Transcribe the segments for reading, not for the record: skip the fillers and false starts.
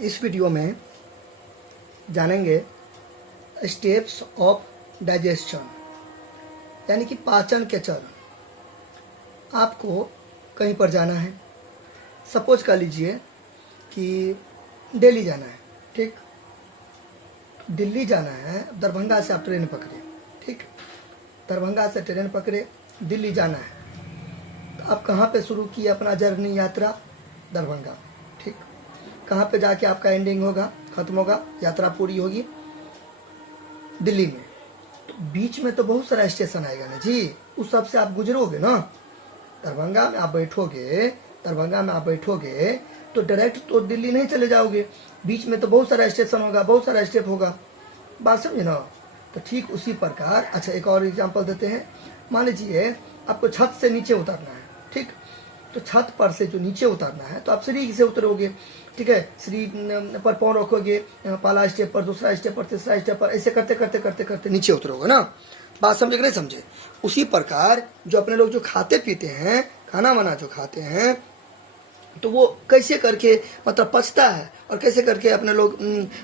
इस वीडियो में जानेंगे स्टेप्स ऑफ डाइजेशन यानी कि पाचन के चरण। आपको कहीं पर जाना है, सपोज कर लीजिए कि दिल्ली जाना है, ठीक। दिल्ली जाना है, दरभंगा से आप ट्रेन पकड़े, ठीक। दरभंगा से ट्रेन पकड़े, दिल्ली जाना है। तो आप कहाँ पे शुरू किए अपना जर्नी, यात्रा? दरभंगा, ठीक। कहाँ पे जाके आपका एंडिंग होगा, खत्म होगा, यात्रा पूरी होगी? दिल्ली में। तो बीच में तो बहुत सारा स्टेशन आएगा ना जी, उस सब से आप गुजरोगे ना। दरभंगा में आप बैठोगे तो डायरेक्ट तो दिल्ली नहीं चले जाओगे, बीच में तो बहुत सारा स्टेशन होगा, बहुत सारा स्टेप होगा। बात समझे ना? तो ठीक उसी प्रकार, अच्छा एक और एग्जांपल देते हैं। मान लीजिए आपको छत से नीचे उतरना है, ठीक। तो छत पर से जो नीचे उतरना है तो आप सीढ़ी से उतरोगे, ठीक है। सीढ़ी पर पाँव रखोगे, पहला स्टेप पर, दूसरा स्टेप पर, तीसरा स्टेप पर, ऐसे करते करते करते करते नीचे उतरोगे ना। बात समझे कि नहीं समझे? उसी प्रकार जो अपने लोग जो खाते पीते हैं, खाना वाना जो खाते हैं, तो वो कैसे करके मतलब पचता है और कैसे करके अपने लोग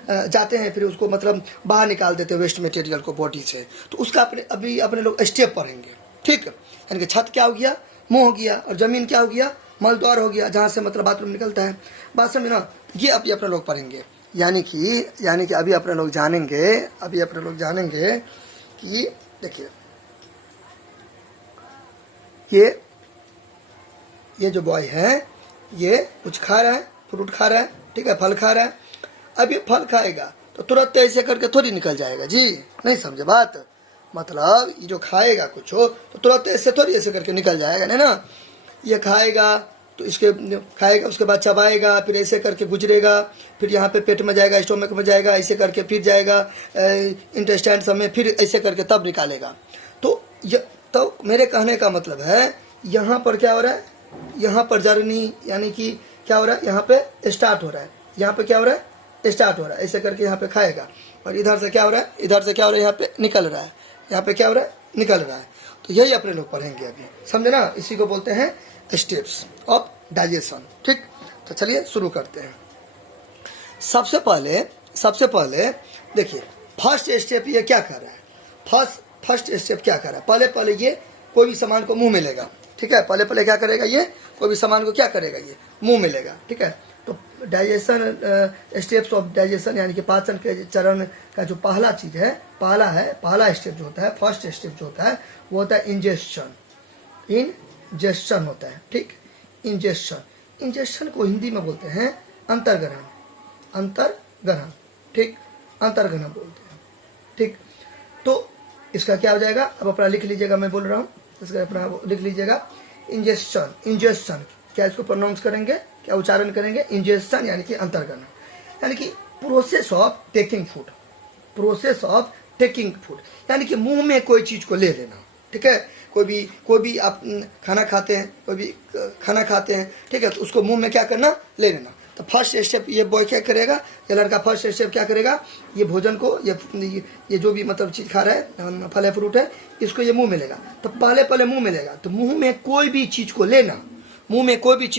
जाते हैं, फिर उसको मतलब बाहर निकाल देते हैं वेस्ट मटेरियल को बॉडी से। तो उसका अभी अपने लोग स्टेप पढ़ेंगे, ठीक। यानी कि छत क्या हो गया, मुंह हो गया, और जमीन क्या हो गया, मल द्वार हो गया, जहाँ से मतलब बाथरूम निकलता है। बात समझे ना? ये अभी अपने लोग पढ़ेंगे। यानी कि अभी अपने लोग जानेंगे कि देखिए ये जो बॉय है, ये कुछ खा रहा है, फ्रूट खा रहा है, ठीक है, फल खा रहा है। अब ये फल खाएगा तो तुरंत ऐसे करके थोड़ी निकल जाएगा जी, नहीं समझे बात? मतलब ये जो खाएगा कुछ हो तो तुरंत ऐसे थोड़ी ऐसे करके निकल जाएगा, नहीं ना। ये खाएगा तो खाएगा, उसके बाद चबाएगा, फिर ऐसे करके गुजरेगा, फिर यहाँ पे पेट में जाएगा, स्टोमक में जाएगा, ऐसे करके फिर जाएगा इंटेस्टाइन सब में, फिर ऐसे करके तब निकालेगा। तो मेरे कहने का मतलब है, यहाँ पर क्या हो रहा है, यहाँ पर जर्नी यानी कि क्या हो रहा है, यहाँ पे स्टार्ट हो रहा है, यहाँ पे क्या हो रहा है, स्टार्ट हो रहा है, ऐसे करके यहाँ पे खाएगा, और इधर से क्या हो रहा है, यहाँ पे निकल रहा है, यहाँ पे क्या हो रहा है, निकल रहा है। तो यही अपने लोग पढ़ेंगे अभी, समझे ना? इसी को बोलते हैं स्टेप्स ऑफ डाइजेशन, ठीक। तो चलिए शुरू करते हैं। सबसे पहले देखिए फर्स्ट स्टेप ये क्या कर रहा है, फर्स्ट स्टेप क्या कर रहा है, पहले ये कोई भी सामान को मुंह में लेगा, ठीक है। पहले क्या करेगा, ये कोई भी सामान को क्या करेगा, ये मुंह में लेगा, ठीक है। तो डाइजेशन, स्टेप्स ऑफ डाइजेशन यानी कि पाचन के चरण का जो पहला चीज़ है, पहला स्टेप जो होता है, फर्स्ट स्टेप जो होता है, वो होता है इंजेस्शन होता है, ठीक। इंजेस्शन को हिंदी में बोलते हैं अंतर्ग्रहण, ठीक, अंतर्ग्रहण बोलते हैं, ठीक। तो इसका क्या हो जाएगा, अब अपना लिख लीजिएगा, मैं बोल रहा हूँ, इसका अपना लिख लीजिएगा। इंजेक्शन क्या इसको प्रोनाउंस करेंगे, क्या उच्चारण करेंगे? इंजेक्शन यानी कि अंतर्ग्रहण, यानी कि प्रोसेस ऑफ टेकिंग फूड, यानी कि मुंह में कोई चीज को ले लेना, ठीक है। कोई भी आप खाना खाते हैं, ठीक है, तो उसको मुंह में क्या करना, ले लेना। तो फर्स्ट स्टेप ये बॉय क्या करेगा, ये लड़का फर्स्ट स्टेप क्या करेगा, ये भोजन को, ये जो भी मतलब चीज़ खा रहा है, फल है, फ्रूट है, इसको ये मुंह में लेगा। तो पहले मुंह में लेगा, तो मुंह में कोई भी चीज़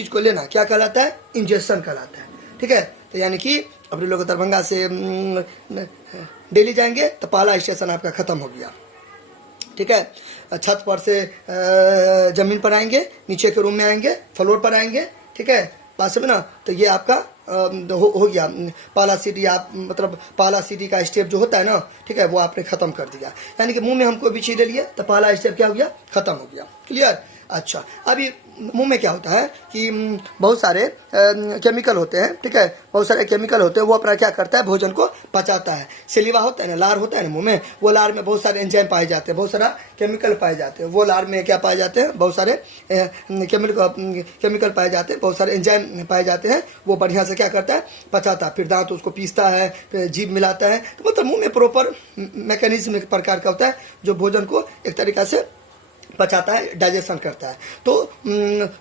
को लेना क्या कहलाता है, इंजेक्शन कहलाता है, ठीक है। तो यानी कि अपने लोग दरभंगा से दिल्ली जाएंगे तो पहला स्टेशन आपका खत्म हो गया, ठीक है। छत पर से जमीन पर आएंगे, नीचे के रूम में आएंगे, फ्लोर पर आएंगे, ठीक है, बात में ना। तो ये आपका हो गया पहला सीढ़ी, आप मतलब पहला सीढ़ी का स्टेप जो होता है ना, ठीक है, वो आपने खत्म कर दिया। यानी कि मुंह में हमको भी चीज ले लिए तो पहला स्टेप क्या हो गया, खत्म हो गया, क्लियर। अच्छा, अभी मुंह में क्या होता है कि बहुत सारे केमिकल होते हैं, ठीक है, बहुत सारे केमिकल होते हैं, वो अपना क्या करता है, भोजन को पचाता है। सेलिवा होता है ना, लार होता है ना मुंह में, वो लार में बहुत सारे एंजाइम पाए जाते हैं, बहुत सारा केमिकल पाए जाते हैं। वो लार में क्या पाए जाते हैं, बहुत सारे केमिकल पाए जाते हैं, बहुत सारे एंजाइम पाए जाते हैं। वो बढ़िया से क्या करता है, पचाता है, फिर दांत उसको पीसता है, फिर जीभ मिलाता है। तो मतलब मुंह में प्रॉपर मैकेनिज्म एक प्रकार का होता है जो भोजन को एक तरीका से पचाता है, डाइजेशन करता है। तो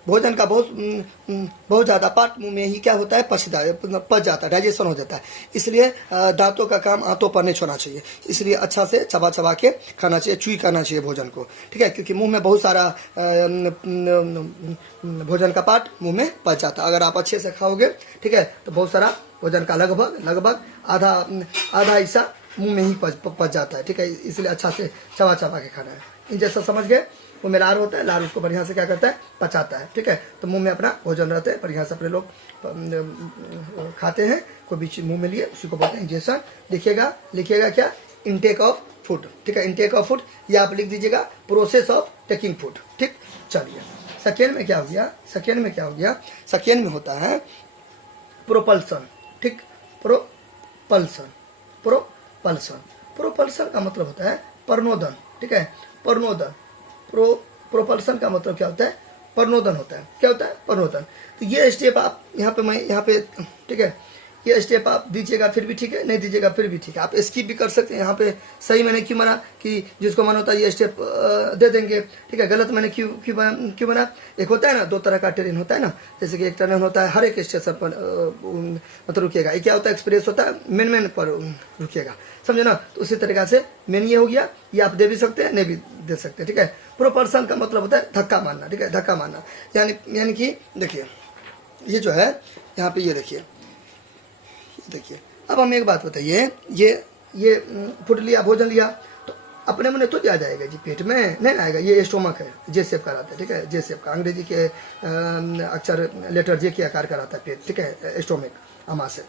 भोजन का बहुत ज़्यादा पार्ट मुंह में ही क्या होता है, पच जाता है, डाइजेशन हो जाता है। इसलिए दांतों का काम आंतों पर नहीं छोड़ना चाहिए, इसलिए अच्छा से चबा चबा के खाना चाहिए, चुई करना चाहिए भोजन को, ठीक है, क्योंकि मुंह में बहुत सारा भोजन का पार्ट मुंह में पच जाता है। अगर आप अच्छे से खाओगे, ठीक है, तो बहुत सारा भोजन का लगभग आधा हिस्सा मुंह में ही पच जाता है, ठीक है। इसलिए अच्छा से चबा चबा के खाना है। इन जैसा समझ गए, मुंह में लार होता है, लार उसको बढ़िया से क्या करता है, पचाता है, ठीक है। तो मुंह में अपना भोजन रहते हैं, बढ़िया से अपने लोग खाते हैं, कोई भी चीज मुंह में लिए उसी को बोलते हैं इंजेक्शन। लिखिएगा क्या, इनटेक ऑफ फूड, ठीक है, इनटेक ऑफ फूड, या आप लिख दीजिएगा प्रोसेस ऑफ टेकिंग फूड, ठीक। चलिए सेकेंड में क्या हो गया, सेकेंड में होता है प्रोपल्सन, ठीक, प्रोपल्सन का मतलब होता है प्रनोदन, ठीक है, प्रनोदन। प्रोपल्सन का मतलब क्या होता है, प्रनोदन होता है। क्या होता है, प्रनोदन। तो ये स्टेप आप यहाँ पे ठीक है, ये स्टेप आप दीजिएगा फिर भी ठीक है, नहीं दीजिएगा फिर भी ठीक है, आप स्किप भी कर सकते हैं। यहाँ पे सही मैंने क्यों मना कि जिसको मन होता है ये स्टेप दे देंगे, ठीक है। गलत मैंने क्यों बना, एक होता है ना, दो तरह का ट्रेन होता है ना, जैसे कि एक ट्रेन होता है हर एक स्टेशन पर मतलब रुकिएगा, एक क्या होता है एक्सप्रेस होता है मेन पर रुकिएगा, समझे ना। तो उसी तरीका से मेन ये हो गया, ये आप दे भी सकते हैं, नहीं भी दे सकते हैं, ठीक है। प्रोपल्सन का मतलब होता है धक्का मारना, ठीक है, धक्का मारना, यानी कि देखिए ये जो है यहाँ पे ये देखिए, अब हम एक बात बताइए, ये फूड लिया, भोजन लिया, तो अपने मन तो जा जाएगा जी, पेट में नहीं आएगा। ये स्टोमक है, जे शेप का रहता है, ठीक है, जे शेप का, अंग्रेजी के अक्षर लेटर जे के आकार का रहता है पेट, ठीक है, स्टोमक अमा से।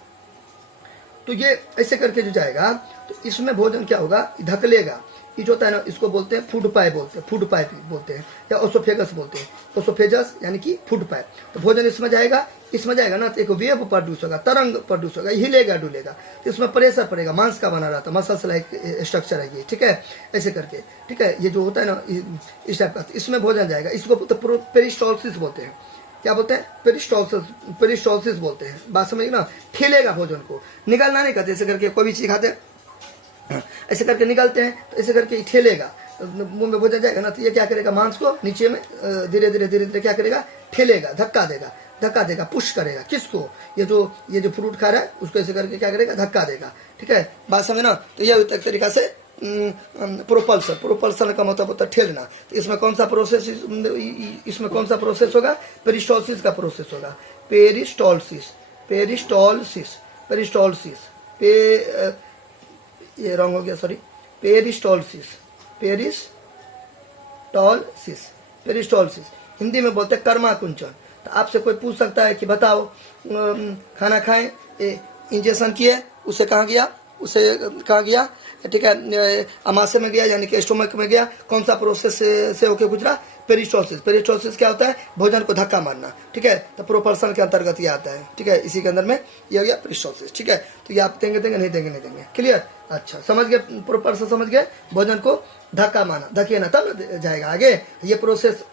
तो ये ऐसे करके जो जाएगा, तो इसमें भोजन क्या होगा, धकलेगा। ये जो होता है ना, इसको बोलते हैं फूड पाइप बोलते हैं, या ओसोफेगस बोलते हैं, ओसोफेगस यानी कि फूड पाइप। तो भोजन इसमें जाएगा ना, तो एक वेव प्रोड्यूस होगा, तरंग प्रोड्यूस होगा, हिलेगा डुलेगा, तो इसमें प्रेशर पड़ेगा, मांस का बना रहता है, मसल्स लाइक स्ट्रक्चर है ये, ठीक है, ऐसे करके, ठीक है। ये जो होता है ना इस टाइप का, इसमें भोजन जाएगा, इसको पेरिस्टोलसिस बोलते हैं। क्या बोलते हैं, पेरिस्टोलसिस बोलते हैं। बात समझ ना, ठेलेगा भोजन को, निकालना नहीं करते, ऐसे करके कोई भी चीज खाते हैं ऐसे करके निकालते हैं, तो ऐसे करके ठेलेगा, मुंह में भोजन जाएगा ना, तो ये क्या करेगा, मांस को नीचे में धीरे धीरे क्या करेगा, ठेलेगा, धक्का देगा, पुश करेगा। किसको, ये जो फ्रूट खा रहा है उसको ऐसे करके क्या करेगा, धक्का देगा, ठीक है, बात समझे ना। तो ये तरीका से प्रोपल्सन का मतलब होता है ठेलना। तो इसमें कौन सा प्रोसेस होगा, पेरिस्टोलसिस का प्रोसेस होगा, पेरिस्टोलसिस ये रॉन्ग हो गया, सॉरी, पेरिस्टोलसिस हिंदी में बोलते हैं कर्मा कुंचन। तो आपसे कोई पूछ सकता है कि बताओ, खाना खाएं, इंजेक्शन किए, उसे कहाँ गया, ठीक है, अमाशय में गया, यानी कि स्टोमक में गया, कौन सा प्रोसेस से होके गुजरा, पेरिस्टोलसिस क्या होता है, भोजन को धक्का मारना, ठीक है। तो प्रोपल्सन के अंतर्गत ये आता है, ठीक है, इसी के अंदर में ये हो गया पेरिस्टोलसिस, ठीक है। तो ये आप देंगे नहीं देंगे, क्लियर, अच्छा, समझ गए, प्रोपल्सन समझ गए, भोजन को धक्का मारना, धकिए ना तब जाएगा आगे। ये प्रोसेस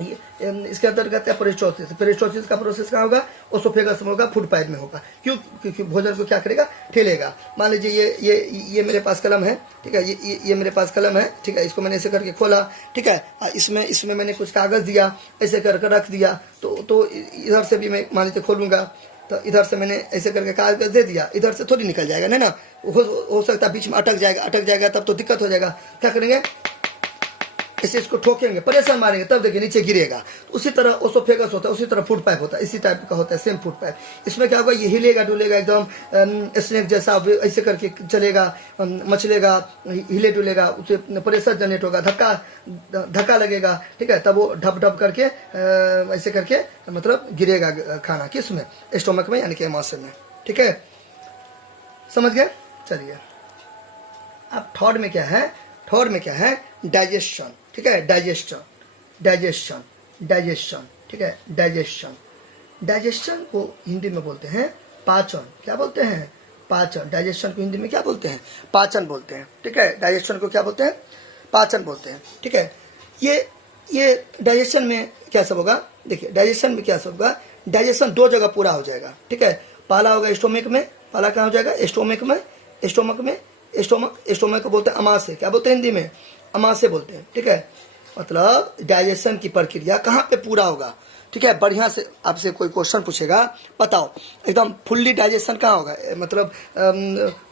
इसके अंतर्गत है पेरिस्टोलसिस का प्रोसेस कहाँ होगा, ओसोफेगस में होगा, फूड पाइप में होगा। क्यों, क्योंकि भोजन को क्या करेगा, ठेलेगा। मान लीजिए ये मेरे पास कलम है, ठीक है, ये मेरे पास कलम है, ठीक है, इसको मैंने ऐसे करके खोला, ठीक है, इसमें मैंने कुछ कागज दिया, ऐसे करके रख दिया, तो इधर से भी मैं मान लीजिए खोलूंगा, तो इधर से मैंने ऐसे करके कागज दे दिया, इधर से थोड़ी निकल जाएगा, नहीं ना, हो सकता है बीच में अटक जाएगा, तब तो दिक्कत हो जाएगा। क्या करेंगे, ऐसे इसको ठोकेंगे, प्रेशर मारेंगे, तब देखिए नीचे गिरेगा। उसी तरह ओसोफेगस होता है, उसी तरह फूड पाइप होता है, इसी टाइप का होता है, सेम फूड पाइप। इसमें क्या होगा, ये हिलेगा डुलेगा, एकदम स्नेक जैसा ऐसे करके चलेगा, मचलेगा, हिले डुलेगा, उसे प्रेशर जनरेट होगा, धक्का लगेगा, ठीक है, तब वो ढप करके ऐसे करके मतलब गिरेगा खाना, किस में, स्टोमक में, यानी कि अमाशय में, ठीक है, समझ गए। चलिए अब थर्ड में क्या है, डाइजेशन, ठीक है, डाइजेशन, ठीक है, डाइजेशन को हिंदी में बोलते हैं पाचन। क्या बोलते हैं, पाचन। डाइजेशन को हिंदी में क्या बोलते हैं, पाचन बोलते हैं, ठीक है, डाइजेशन को क्या बोलते हैं, पाचन बोलते हैं, ठीक है। ये डाइजेशन में क्या सब होगा, देखिए डाइजेशन में क्या सब होगा, डाइजेशन दो जगह पूरा हो जाएगा, ठीक है। पहला होगा स्टोमक में, पहला कहाँ हो जाएगा, स्टोमक को बोलते हैं अमाशय। क्या बोलते हैं हिंदी में, अमाशय बोलते हैं, ठीक है। मतलब डाइजेशन की प्रक्रिया कहाँ पे पूरा होगा, ठीक है। बढ़िया से आपसे कोई क्वेश्चन पूछेगा, बताओ एकदम फुल्ली डाइजेशन कहाँ होगा, मतलब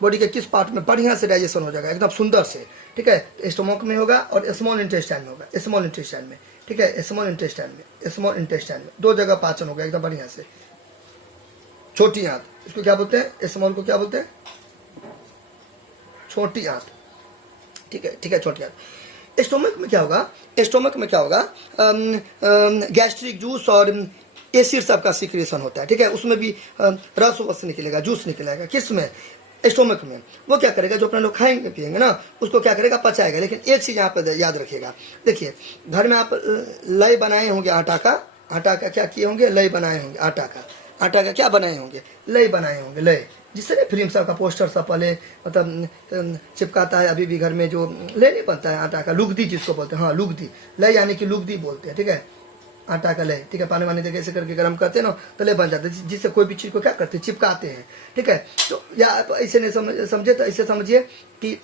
बॉडी के किस पार्ट में बढ़िया से डाइजेशन हो जाएगा एकदम सुंदर से, ठीक है। स्टोमक में होगा और स्मॉल इंटेस्टाइन में होगा, स्मॉल इंटेस्टाइन में, ठीक है। स्मॉल इंटेस्टाइन में, स्मॉल इंटेस्टाइन में 2 जगह पाचन होगा एकदम बढ़िया से। छोटी आंत, इसको क्या बोलते हैं, स्मॉल को क्या बोलते हैं, छोटी आंत, ठीक है, ठीक है, छोटी आंत। स्टोमक में क्या होगा, स्टोमक में क्या होगा, गैस्ट्रिक जूस और एसिड सब का सिक्रेशन होता है, ठीक है। उसमें भी रस वस निकलेगा, जूस निकलेगा, किस में, स्टोमक में। वो क्या करेगा, जो अपने लोग खाएंगे पिएंगे ना, उसको क्या करेगा, पचाएगा। लेकिन एक चीज़ यहाँ पर याद रखिएगा, देखिए घर में आप लय बनाए होंगे आटा का क्या किए होंगे, लय बनाए होंगे आटा का क्या बनाए होंगे, लय बनाए होंगे, लय। जिस तरह फिल्म सब का पोस्टर सब पहले मतलब चिपकाता है, अभी भी घर में जो लय नहीं बनता है आटा का, लुगदी जिसको बोलते हैं, हाँ लुगदी, लय यानी कि लुगदी बोलते हैं, ठीक है। आटा का लय, ठीक है। पानी वानी देके ऐसे करके गर्म करते हैं ना, तो लय बन जाता है, जिससे कोई भी चीज़ को क्या करते हैं, चिपकाते हैं, ठीक है। तो या आप ऐसे नहीं समझे तो ऐसे समझिए कि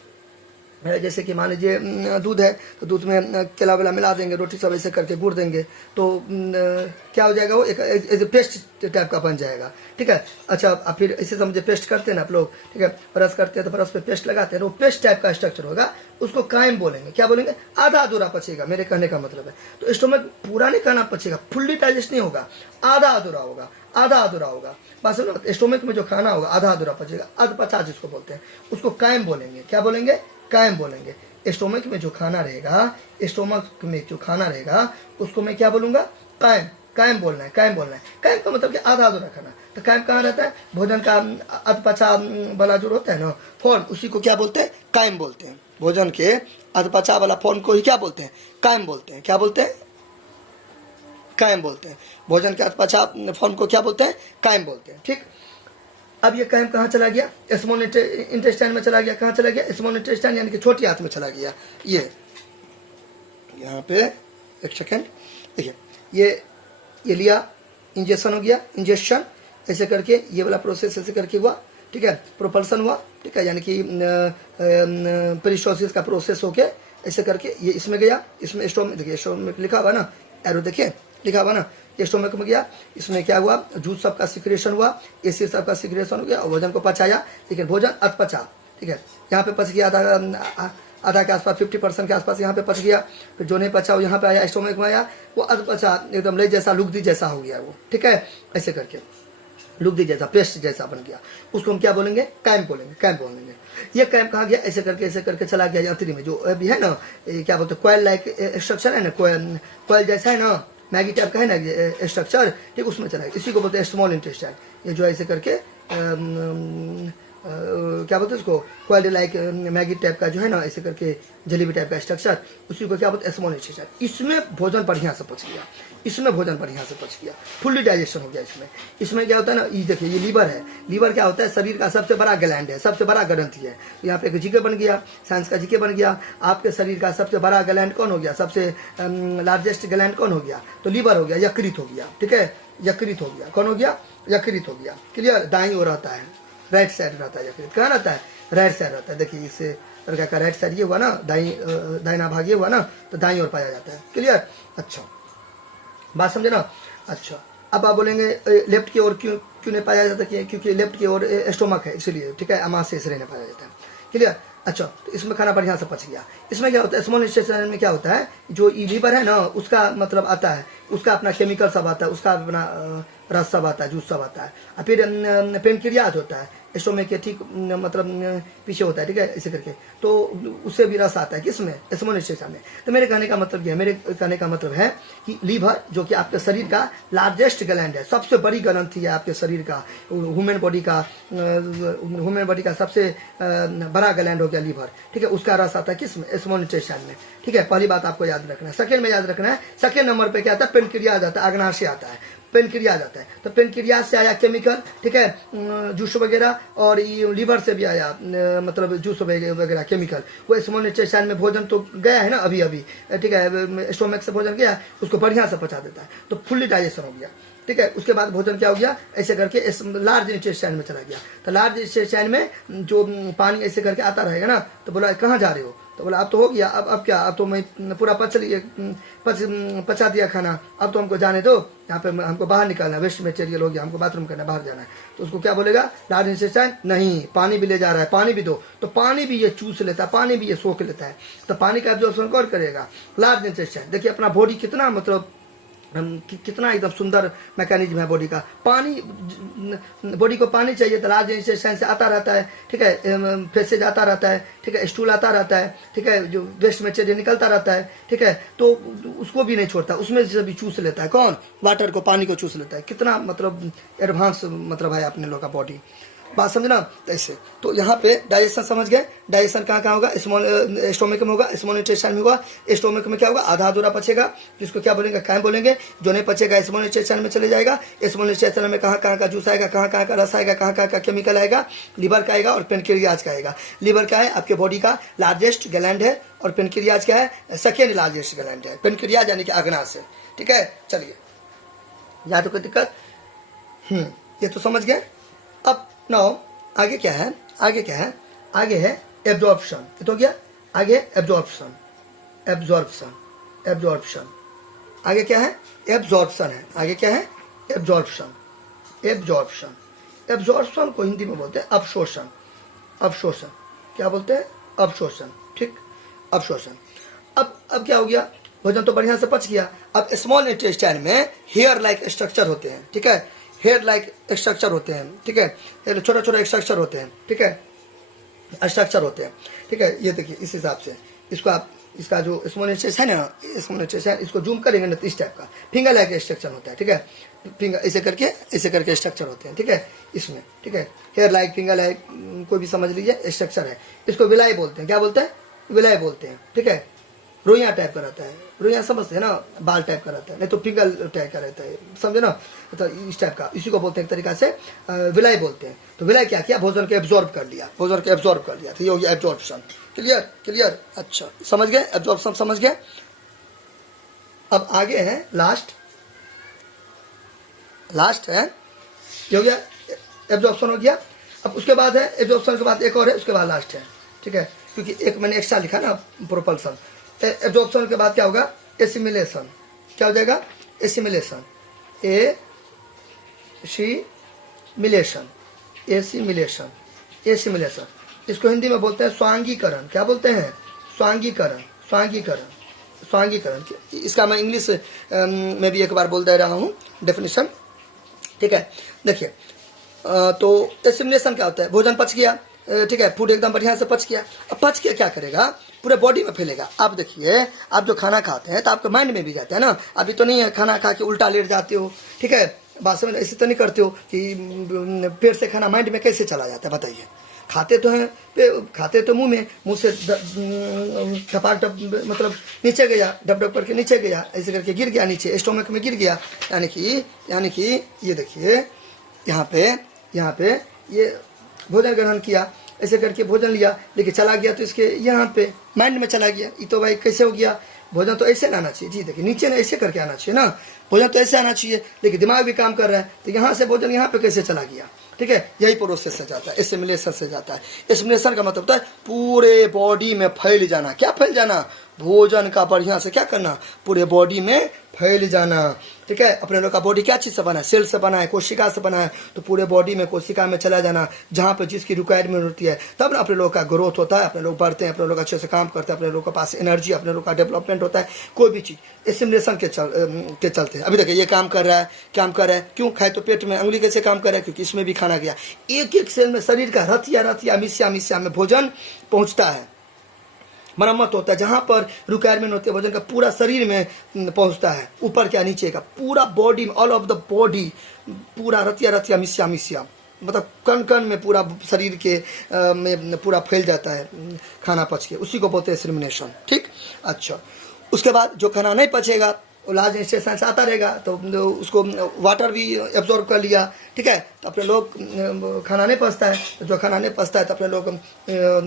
जैसे कि मान लीजिए दूध है, तो दूध में केला वेला मिला देंगे, रोटी सब ऐसे करके गुड़ देंगे, तो क्या हो जाएगा, वो एक पेस्ट टाइप का बन जाएगा, ठीक है। अच्छा, अब फिर ऐसे समझिए पेस्ट करते हैं ना आप लोग, ठीक है, ब्रश करते हैं तो ब्रश पे पेस्ट लगाते हैं, वो पेस्ट टाइप का स्ट्रक्चर होगा, उसको कायम बोलेंगे, क्या बोलेंगे, आधा अधूरा पचेगा, मेरे कहने का मतलब है। तो स्टोमक पूरा नहीं खाना पचेगा, फुल्ली डाइजेस्ट नहीं होगा, आधा अधूरा होगा, आधा अधूरा होगा। बस स्टोमक में जो खाना होगा आधा अधूरा पचेगा, अधपचा जिसको बोलते हैं, उसको कायम बोलेंगे, क्या बोलेंगे, कायम बोलेंगे। स्टोमक में जो खाना रहेगा, स्टोमक में जो खाना रहेगा उसको मैं क्या बोलूंगा, कायम, कायम बोलना है, कायम बोलना है। कायम का मतलब कि आधा अधूरा खाना। तो कायम कहाँ रहता है, भोजन का अधपचा वाला जो होता है ना फॉर्म, उसी को क्या बोलते हैं, कायम बोलते हैं। भोजन के अधपचा वाला फॉर्म को ही क्या बोलते हैं, कायम बोलते हैं। क्या बोलते हैं, कायम बोलते हैं। भोजन के अधपचा फॉर्म को क्या बोलते हैं, कायम बोलते हैं, ठीक। अब ये कायम कहाँ चला गया, स्मॉल इंटेस्टाइन में चला गया। कहाँ चला गया, स्मॉल इंटेस्टाइन यानी कि छोटी आंत में चला गया। ये यहाँ पे एक सेकेंड देखिए, ये लिया, इंजेक्शन हो गया, इंजेक्शन ऐसे करके ये वाला प्रोसेस ऐसे करके हुआ, ठीक है, प्रोपल्सन हुआ, ठीक है, यानी कि पेरिस्टोसिस का प्रोसेस हो गया, ऐसे करके ये इसमें गया, इसमें स्टोमक, देखिए स्टोमक लिखा हुआ ना, एरो देखिए लिखा हुआ ना, ये स्टोमक में गया, इसमें क्या हुआ, जूस सब का सिक्रेशन हुआ, एसिड सब का सिक्रेशन हो गया और भोजन को पचाया, लेकिन भोजन अधपचा, ठीक है। यहाँ पे पच गया आधा के आसपास, 50% के आसपास यहाँ पे पच गया। फिर जो नहीं पचा वो यहाँ पे आया, स्टोमक में आया, वो अधपचा एकदम लय जैसा, लुगदी जैसा हो गया वो, ठीक है। ऐसे करके लुगदी जैसा, पेस्ट जैसा बन गया, उसको हम क्या बोलेंगे, कायम बोलेंगे, कायम बोलेंगे। ये कायम कहाँ गया, ऐसे करके चला गया यात्री में, जो अभी है ना, क्या बोलते हैं, कोयल लाइक स्ट्रक्चर है ना, कोयल जैसा है ना, मैगी टाइप का है ना स्ट्रक्चर, ठीक, उसमें चला गया। इसी को बोलते हैं स्मॉल इंटेस्टाइन। ये जो ऐसे करके क्या बोलते हैं उसको, क्वालिटी लाइक मैगी टाइप का जो है ना, ऐसे करके जलेबी टाइप का स्ट्रक्चर, उसी को क्या बोलते हैं, स्मॉल इंटेस्टाइन। इसमें भोजन बढ़िया से पच गया, इसमें भोजन बढ़िया से पच गया, फुल्ली डाइजेशन हो गया इसमें। इसमें क्या होता है ना, ये देखिए ये लीवर है, लीवर क्या होता है, शरीर का सबसे बड़ा ग्लैंड है, सबसे बड़ा ग्रंथि है। यहाँ पे एक जीके बन गया, साइंस का जीके बन गया। आपके शरीर का सबसे बड़ा ग्लैंड कौन हो गया, सबसे लार्जेस्ट ग्लैंड कौन हो गया, तो लीवर हो गया, यकृत हो गया, ठीक है, यकृत हो गया, कौन हो गया, यकृत हो गया, क्लियर। दाईं ओर रहता है, राइट साइड रहता है यकृत, कहाँ रहता है, राइट साइड रहता है। देखिए इससे लड़का का राइट साइड ये हुआ ना, दाहिना भाग ये हुआ ना, तो दाईं ओर पाया जाता है, क्लियर। अच्छा बात समझे ना। अच्छा अब आप बोलेंगे लेफ्ट की ओर क्यों क्यों नहीं पाया जाता, क्योंकि लेफ्ट की ओर स्टोमक है इसलिए, ठीक है, अमाशय इसलिए नहीं पाया जाता है, क्लियर। अच्छा तो इसमें खाना बढ़िया से पच गया। इसमें क्या होता है, स्मॉल इंटेस्टाइन में क्या होता है, जो लीवर है ना उसका मतलब आता है, उसका अपना केमिकल सब आता है, उसका अपना रस सब आता है, जूस सब आता है। और फिर पेनक्रियाज होता है स्टोमक के ठीक मतलब पीछे होता है, ठीक है, ऐसे करके, तो उससे भी रस आता है किसमें, स्मॉल इंटेस्टाइन में। तो मेरे कहने का मतलब क्या है, मेरे कहने का मतलब है कि लीवर जो कि आपके शरीर का लार्जेस्ट ग्लैंड है, सबसे बड़ी ग्रंथि है आपके शरीर का, ह्यूमन बॉडी का सबसे बड़ा ग्लैंड हो गया लीवर, ठीक है, उसका रस आता है किसमें, स्मॉल इंटेस्टाइन में, ठीक है। पहली बात आपको याद रखना है। सेकेंड में याद रखना है, सेकेंड नंबर पे क्या आता है, पेनक्रियाज आता है, अग्नाशय आता है, पेनक्रियाज आता है। तो पेनक्रियाज से आया केमिकल, ठीक है, जूस वगैरह, और ये लीवर से भी आया मतलब जूस वगैरह केमिकल, वो स्मॉल इंटेस्टाइन में भोजन तो गया है ना अभी अभी, ठीक है, स्टोमक से भोजन गया, उसको बढ़िया से पचा देता है, तो फुल्ली डाइजेशन हो गया, ठीक है। उसके बाद भोजन क्या हो गया, ऐसे करके लार्ज इंटेस्टाइन में चला गया। तो लार्ज इंटेस्टाइन में जो पानी ऐसे करके आता रहेगा ना, तो बोला कहाँ जा रहे हो, तो बोला अब तो हो गया, अब क्या, अब तो मैं पूरा पचा दिया खाना, अब तो हमको जाने दो, यहाँ पे हमको बाहर निकालना है, वेस्ट मटेरियल हो गया, हमको बाथरूम करना है, बाहर जाना है। तो उसको क्या बोलेगा, लार्ज इंटेस्टाइन नहीं, पानी भी ले जा रहा है, पानी भी दो, तो पानी भी ये चूस लेता है, पानी भी ये सोख लेता है, तो पानी का एब्जॉर्प्शन कौन करेगा, लार्ज इंटेस्टाइन। देखिए अपना बॉडी कितना मतलब कितना एकदम सुंदर मैकेनिज्म है बॉडी का। पानी, बॉडी को पानी चाहिए तो लार्ज इंटेस्टाइन से आता रहता है, ठीक है, फेसेज आता रहता है, ठीक है, स्टूल आता रहता है, ठीक है, जो वेस्ट मटेरियल निकलता रहता है, ठीक है, तो उसको भी नहीं छोड़ता, उसमें से भी चूस लेता है, कौन, वाटर को, पानी को चूस लेता है। कितना मतलब एडवांस मतलब है अपने लोग का बॉडी, बात समझना ऐसे। तो यहाँ पे डाइजेशन समझ गए, डाइजेशन कहाँ कहाँ होगा, स्मॉल स्टोमक में होगा, स्मॉल इंटेस्टाइन में होगा। स्टोमक में क्या होगा, आधा अधूरा पचेगा, जिसको क्या बोलेंगे, कैम बोलेंगे। जो नहीं पचेगा स्मॉल इंटेस्टाइन में चले जाएगा। स्मॉल इंटेस्टाइन में कहाँ कहाँ का जूस आएगा, कहाँ कहाँ का रस आएगा, कहाँ कहाँ का केमिकल आएगा, लीवर का आएगा और पेनक्रियाज का आएगा। लीवर क्या है, आपके बॉडी का लार्जेस्ट ग्लैंड है, और पेनक्रियाज क्या है, सेकेंड लार्जेस्ट ग्लैंड है। पेनक्रियाज यानी कि अग्नाशय, ठीक है। चलिए, यहाँ तो कोई दिक्कत, ये तो समझ गए। अब नाउ आगे क्या है, आगे क्या है, आगे है एब्जॉर्प्शन, ये तो गया, आगे एब्जॉर्प्शन, एब्जॉर्प्शन, एब्जॉर्प्शन, आगे क्या है, एब्जॉर्प्शन है, आगे क्या है, एब्जॉर्प्शन, एब्जॉर्प्शन। एब्जॉर्प्शन को हिंदी में बोलते हैं अवशोषण, अवशोषण, क्या बोलते हैं, अवशोषण, ठीक, अवशोषण। अब क्या हो गया, भोजन तो बढ़िया से पच गया। अब स्मॉल इंटेस्टाइन में हेयर लाइक स्ट्रक्चर होते हैं, ठीक है, हेयर लाइक स्ट्रक्चर होते हैं, ठीक है, छोटे छोटे स्ट्रक्चर होते हैं, ठीक है, स्ट्रक्चर होते हैं, ठीक है। ये देखिए इस हिसाब से इसको आप, इसका जो स्मॉल इंटेस्टाइन है ना, स्मॉल इंटेस्टाइन, इसको जूम करेंगे ना तो इस टाइप का फिंगर लाइक स्ट्रक्चर होता है, ठीक है, फिंगर ऐसे करके स्ट्रक्चर होते हैं, ठीक है, इसमें, ठीक है, हेयर लाइक, फिंगर लाइक, कोई भी समझ लीजिए स्ट्रक्चर है। इसको विलाई बोलते हैं, क्या बोलते हैं, विलाई बोलते हैं, ठीक है। रोइया टाइप का रहता है, रोइया समझते हैं ना, बाल टाइप का रहता है, नहीं तो पिंगल टाइप का रहता है, समझे ना, तो इस टाइप का, इसी को बोलते हैं एक तरीका से विलाई बोलते हैं। तो विलाई क्या किया, भोजन को एब्जॉर्ब कर लिया, भोजन को एब्जॉर्ब कर लिया, तो ये हो गया एब्जॉर्प्शन। क्लियर, क्लियर, अच्छा समझ गए, एब्जॉर्प्शन समझ गए। अब आगे है लास्ट, लास्ट है, ये हो गया एब्जॉर्प्शन हो गया। अब उसके बाद है, एब्जॉर्प्शन के बाद एक और है, उसके बाद लास्ट है, ठीक है, क्योंकि एक मैंने एक्स्ट्रा लिखा ना, प्रोपल्सन। एब्जॉर्प्शन के बाद क्या होगा, एसिमिलेशन, क्या हो जाएगा, एसिमिलेशन, एसिमिलेशन, एसिमिलेशन, एसिमिलेशन। इसको हिंदी में बोलते हैं स्वांगीकरण, क्या बोलते हैं, स्वांगीकरण, स्वांगीकरण, स्वांगीकरण। इसका मैं इंग्लिश में भी एक बार बोल दे रहा हूँ डेफिनेशन, ठीक है। देखिए, तो एसिमिलेशन क्या होता है, भोजन पच गया, ठीक है, फूड एकदम बढ़िया से पच गया। अब पच के क्या करेगा, पूरे बॉडी में फैलेगा। आप देखिए, आप जो खाना खाते हैं तो आपके माइंड में भी जाता है ना। अभी तो नहीं है खाना खा के उल्टा लेट जाते हो, ठीक है, बात समझ, ऐसे तो नहीं करते हो कि पेट से खाना माइंड में कैसे चला जाता है, बताइए। खाते तो हैं, खाते तो मुंह में, मुंह से टपाक टप मतलब नीचे गया, डब डब करके नीचे गया, ऐसे करके गिर गया नीचे, स्टोमक में गिर गया। यानी कि ये देखिए, यहाँ पे ये भोजन ग्रहण किया, ऐसे करके भोजन लिया, लेकिन चला गया तो इसके यहाँ पे माइंड में चला गया। ये तो भाई कैसे हो गया, भोजन तो ऐसे आना चाहिए, जी देखिए नीचे ना ऐसे करके आना चाहिए ना, भोजन तो ऐसे आना चाहिए, लेकिन दिमाग भी काम कर रहा है, तो यहाँ से भोजन यहाँ पे कैसे चला गया, ठीक है। यही प्रोसेस से जाता है, एसिमिलेशन से जाता है। एसिमिलेशन का मतलब होता है पूरे बॉडी में फैल जाना। क्या फैल जाना, भोजन का बढ़िया से क्या करना, पूरे बॉडी में फैल जाना, ठीक है। अपने लोग का बॉडी क्या चीज़ से बना है, सेल से बना है, कोशिका से बना है, तो पूरे बॉडी में कोशिका में चला जाना, जहाँ पे जिसकी रिक्वायरमेंट होती है, तब ना अपने लोग का ग्रोथ होता है, अपने लोग बढ़ते हैं, अपने लोग अच्छे से काम करते हैं, अपने लोग के पास एनर्जी, अपने लोग का डेवलपमेंट होता है। कोई भी चीज़ एसिमिलेशन के चलते हैं। अभी देखिए ये काम कर रहा है, क्यों खाए तो पेट में अंगुली कैसे काम कर रहा है, क्योंकि इसमें भी खाना गया। एक एक सेल में शरीर का रतिया मिस्या में भोजन पहुँचता है, मरम्मत होता है, जहाँ पर रिक्वायरमेंट होती है भोजन का, पूरा शरीर में पहुँचता है, ऊपर क्या नीचे का, पूरा बॉडी में, ऑल ऑफ द बॉडी, पूरा रतिया मिस्या मतलब कण कण में पूरा शरीर के में पूरा फैल जाता है खाना पच के, उसी को बोलते हैं एसिमिलेशन, ठीक। अच्छा, उसके बाद जो खाना नहीं पचेगा वो लार्ज इंटेस्टाइन से आता रहेगा, तो उसको वाटर भी एब्जॉर्ब कर लिया, ठीक है। तो अपने लोग खाना नहीं पचता है, तो जो खाना नहीं पचता है तो अपने लोग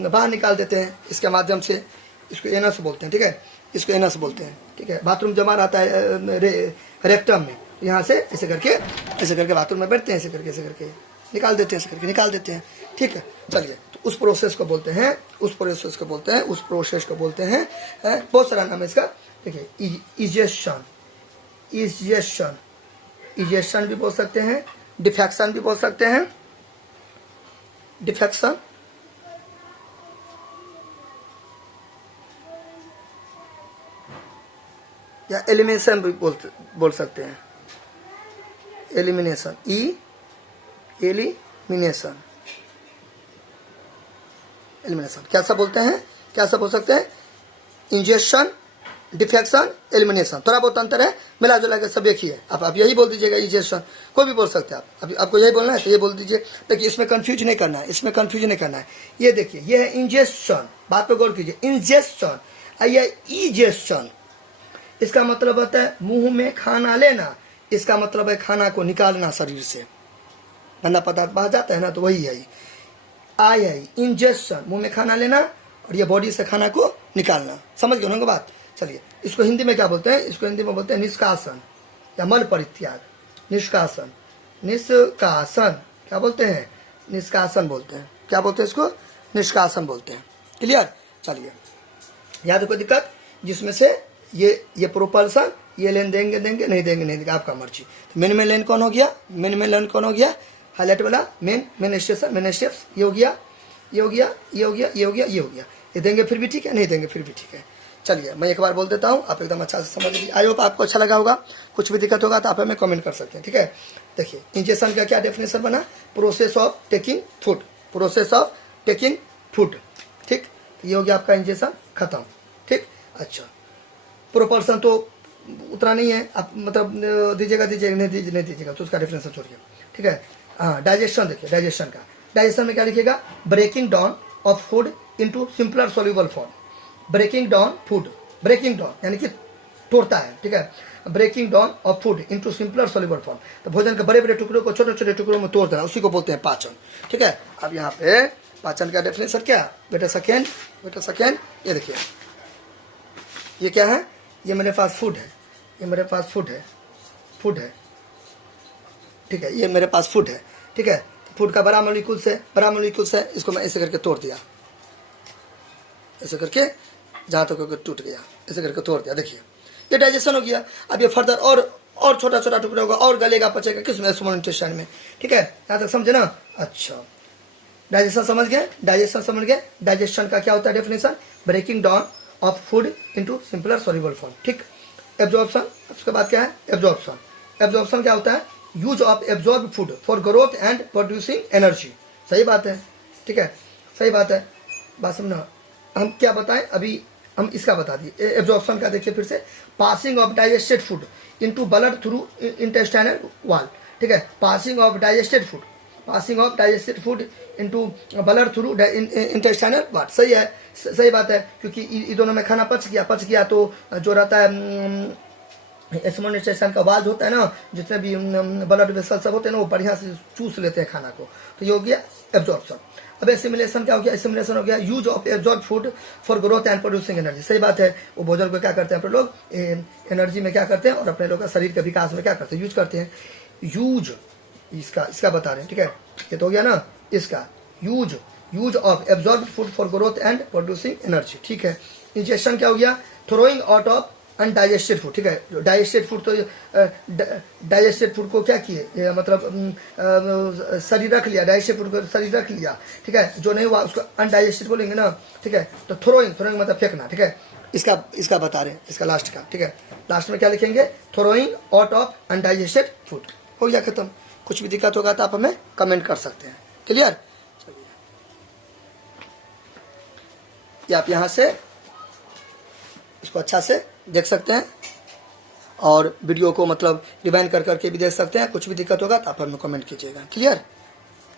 बाहर निकाल देते हैं इसके माध्यम से। इसको एनस बोलते हैं, ठीक है, इसको एनस बोलते हैं, ठीक है। बाथरूम जमा रहता है रेक्टम में, यहाँ से ऐसे करके बाथरूम में बैठते हैं, ऐसे करके निकाल देते हैं, ऐसे करके निकाल देते हैं, ठीक है। चलिए, तो उस प्रोसेस को बोलते हैं, उस प्रोसेस को बोलते हैं, उस प्रोसेस को बोलते हैं, बहुत सारा नाम है इसका। देखिए इजेशन, इजेशन, इजेशन भी बोल सकते हैं, डिफेक्शन भी बोल सकते हैं, डिफेक्शन, या एलिमिनेशन भी बोल सकते हैं, एलिमिनेशन, एलिमिनेशन, एलिमिनेशन कैसा बोलते हैं, कैसा बोल सकते हैं, इंजेक्शन, डिफेक्शन, एलिमिनेशन, थोड़ा बहुत अंतर है, मिला जुला के सब एक ही है। आप यही बोल दीजिएगा इंजेक्शन, कोई भी बोल सकते हैं आप। अभी आपको यही बोलना है तो ये बोल दीजिए। देखिए इसमें कंफ्यूज नहीं करना है, इसमें कंफ्यूज नहीं करना है। ये देखिए ये है इंजेक्शन, बात पे गौर कीजिए, इंजेक्शन, ये इजेक्शन, इसका मतलब होता है मुंह में खाना लेना, इसका मतलब है खाना को निकालना शरीर से, गंदा पदार्थ बाहर जाता है ना, तो वही है आई इंजेक्शन, मुंह में खाना लेना और ये बॉडी से खाना को निकालना। समझ गए ना बात। चलिए इसको हिंदी में क्या बोलते हैं, इसको हिंदी में बोलते हैं निष्कासन या मल परित्याग, निष्कासन, निष्कासन क्या बोलते हैं, निष्कासन बोलते हैं। क्या बोलते हैं इसको, निष्कासन बोलते हैं। क्लियर। चलिए याद कोई दिक्कत, जिसमें से ये प्रोपल्सन, ये लेन देंगे देंगे, नहीं देंगे नहीं देंगे, आपका मर्जी। तो मेन में लेन कौन हो गया, मेन में लेन कौन हो गया, हाईलाइट वाला मेन स्टेशन, मेन स्टेप्स, ये हो गया, ये हो गया, ये हो गया, ये हो गया, ये हो गया। ये देंगे फिर भी ठीक है, नहीं देंगे फिर भी ठीक है। चलिए मैं एक बार बोल देता हूँ, आप एकदम अच्छा से समझ लीजिए। आई होप आपको अच्छा लगा होगा। कुछ भी दिक्कत होगा तो आप हमें कमेंट कर सकते हैं, ठीक है। देखिए इंजेक्शन का क्या डेफिनेशन बना, process of taking food, process of taking food, ठीक। ये हो गया आपका इंजेक्शन, खत्म, ठीक। अच्छा प्रोपल्सन तो उतना नहीं है, आप मतलब दीजिएगा दीजिएगा, नहीं दीजिएगा तो उसका डिफरेंस छोड़िए, ठीक है। हाँ डाइजेशन, देखिए डाइजेशन का, डाइजेशन में क्या लिखिएगा, breaking down of food into simpler soluble form, breaking down food, breaking down यानी कि तोड़ता है, ठीक है, breaking down of food into simpler soluble form, तो भोजन के बड़े बड़े टुकड़ों को छोटे छोटे टुकड़ों में तोड़ देना, उसी को बोलते हैं पाचन, ठीक है। अब यहाँ पे पाचन का डेफिनेशन क्या, बेटा सेकेंड, ये देखिए ये क्या है, ये मेरे पास फूड है, ये मेरे पास फूड है, ठीक है, ये मेरे पास फूड है, ठीक है। फूड का बड़ा मोलिक्यूल्स है, इसको मैं ऐसे करके तोड़ दिया, ऐसे करके जहाँ तक टूट गया, ऐसे करके तोड़ दिया, देखिए ये डाइजेशन हो गया। अब ये फर्दर और छोटा छोटा टुकड़ा होगा और गलेगा, पचेगा किसमें, स्मॉल इंटेस्टाइन में, ठीक है। यहाँ तक समझे ना। अच्छा डाइजेशन समझ गए, डाइजेशन का क्या होता है definition, breaking down of food into simpler soluble form, ठीक। एब्जॉर्प्शन, उसके बाद क्या है, एब्जॉर्प्शन क्या होता है, use of absorb food for growth and producing energy, सही बात है, ठीक है, सही बात है, बात समझना। हम क्या बताएं, अभी हम इसका बता दिए। एब्जॉर्प्शन का देखिए फिर से, passing of digested food into blood through intestinal wall, ठीक है, passing of digested food into blood through intestinal wall, सही है, सही बात है, क्योंकि ये दोनों में खाना पच गया तो जो रहता है स्मॉल इंटेस्टाइन का वाल्व होता है ना, जितने भी ब्लड वेसल सब होते हैं ना, वो बढ़िया से चूस लेते हैं खाना को, तो ये हो गया एब्जॉर्प्शन। अब एसिमिलेशन क्या हो गया, एसिमिलेशन हो गया use of absorb food for growth and producing energy, सही बात है। वो भोजन को क्या करते हैं अपने लोग, एनर्जी में क्या करते हैं, और अपने लोग का शरीर के विकास में क्या करते हैं, यूज करते हैं। यूज इसका बता रहे हैं, ठीक है, ये तो हो गया ना, इसका use of absorb food for growth and producing energy, ठीक है। इंजेक्शन क्या हो गया, throwing out of undigested food, ठीक है। डाइजेस्टेड फूड तो डाइजेस्टेड फूड को क्या किए, मतलब शरीर रख लिया, डाइजेस्टेड फूड को शरीर रख लिया, ठीक है, जो नहीं हुआ उसको अनडाइजेस्टेड बोलेंगे ना, ठीक है। तो थ्रोइंग मतलब फेंकना, ठीक है, इसका बता रहे हैं, इसका लास्ट का, ठीक है। लास्ट में क्या लिखेंगे, throwing out of undigested food, हो गया खत्म। कुछ भी दिक्कत होगा तो आप हमें कमेंट कर सकते हैं, क्लियर। चलिए ये आप यहाँ से इसको अच्छा से देख सकते हैं और वीडियो को मतलब रिवाइंड कर करके भी देख सकते हैं। कुछ भी दिक्कत होगा तो आप हमें कमेंट कीजिएगा, क्लियर।